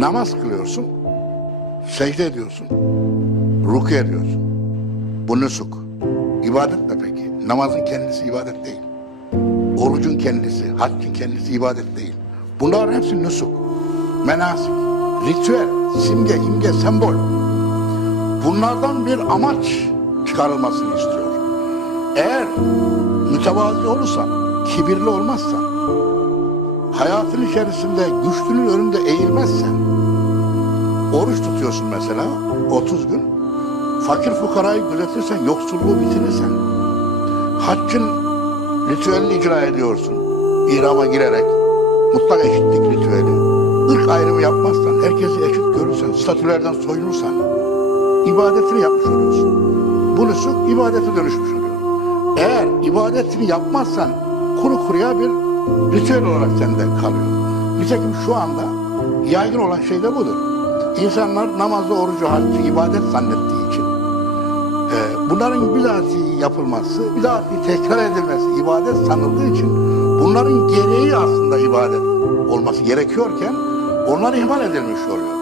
namaz kılıyorsun, secde ediyorsun, ruku ediyorsun. Bu nusuk. İbadet mi peki? Namazın kendisi ibadet değil. Orucun kendisi, haccın kendisi ibadet değil. Bunların hepsi nusuk. Menasik, ritüel, simge, imge, sembol. Bunlardan bir amaç çıkarılmasını istiyor. Eğer mütevazi olursan, kibirli olmazsan, hayatın içerisinde güçlünün önünde eğilmezsen, oruç tutuyorsun mesela 30 gün, fakir fukarayı gözetirsen, yoksulluğu bitirirsen, haccın ritüelini icra ediyorsun, ihrama girerek, mutlak eşitlik ritüeli, ırk ayrımı yapmazsan, herkesi eşit görürsen, statülerden soyunursan, ibadetini yapmış oluyorsun. Bu nusuk ibadete dönüşmüş oluyor. Eğer ibadetini yapmazsan kuru kuruya bir ritüel olarak sende kalıyor. Nitekim şu anda yaygın olan şey de budur. İnsanlar namazı, orucu, haccı ibadet zannettiği için e, bunların bizatihi yapılması, bizatihi tekrar edilmesi ibadet sanıldığı için bunların gereği aslında ibadet olması gerekiyorken onlar ihmal edilmiş oluyor.